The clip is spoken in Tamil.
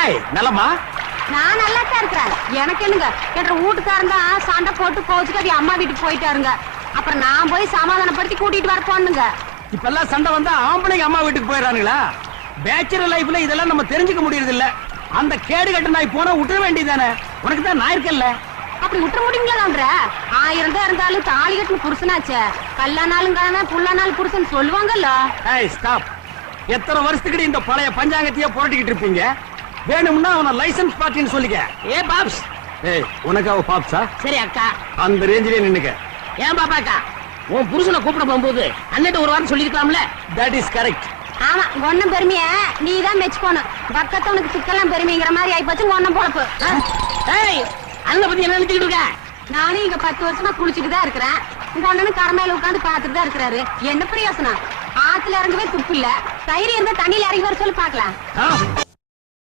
ஏய் நலமா? நான் நல்லா தான் இருக்கிறேன். எனக்கு என்னங்க என்ற வீட்டுக்காரங்க சண்டை போட்டு கோச்சுக்கடி அம்மா வீட்டுக்கு போயிட்டாருங்க. அப்புறம் நான் போய் சமாதானப்படுத்தி கூட்டிட்டு வர போனுங்க. இப்ப எல்லாம் சண்டை வந்தா ஆம்பளைங்க அம்மா வீட்டுக்கு போயிடறானுங்களா? பேச்சுலர் லைஃப்ல இதெல்லாம் நம்ம தெரிஞ்சுக்க முடியறது இல்ல. அந்த கேடு கட்ட நாய் போனா விட்டுற வேண்டியதானே? உனக்கு தான் நான் இருக்கேன்ல. அப்படி விட்டுற முடியுங்களா? 1000 தான் இருந்தாலும் தாலி கட்டின புருஷனாச்சே. கல்யாணாலும் காண புள்ளனாலும் புருஷன் சொல்லுவாங்கல்ல. ஏய் ஸ்டாப். எத்தனை வருஷத்துக்கு இந்த பழைய பஞ்சாங்கத்தையே புரட்டிக்கிட்டு இருப்பீங்க? வேணும்னா அவனை லைசன்ஸ் பார்ட்டின்னு சொல்லிக்க. ஏ பாப்ஸ். ஏய் உனக்கு அவ பாப்ஸா? சரி அக்கா. அந்த ரேஞ்சிலே நின்னுக்க. ஏன் பாப்பா அக்கா? உன் புருஷனை கூப்பிட போகும்போது அண்ணன் ஒரு வாரம் சொல்லிருக்கலாம்ல. That is correct. ஆமா ஒன்னும் பெருமைய நீ தான் மெச்சுக்கோணும். பக்கத்தவனுக்கு சிக்கலாம் பெருமைங்கிற மாதிரி ஆயிப்போச்சு ஒன்னும் பொழப்பு. ஏய் அண்ணனை பத்தி என்ன நினைச்சுக்கிட்டு இருக்க? நானும் இங்க 10 வருஷமா குளிச்சுட்டு தான் இருக்கிறேன். உங்க அண்ணனு கடமையில உட்காந்து பாத்துட்டு தான் இருக்கிறாரு. என்ன பிரயோசனம்? ஆத்துல இறங்கவே துப்பு இல்ல. தயிர் இருந்தா தண்ணியில இறங்கி வர சொல்லி பாக்கலாம்.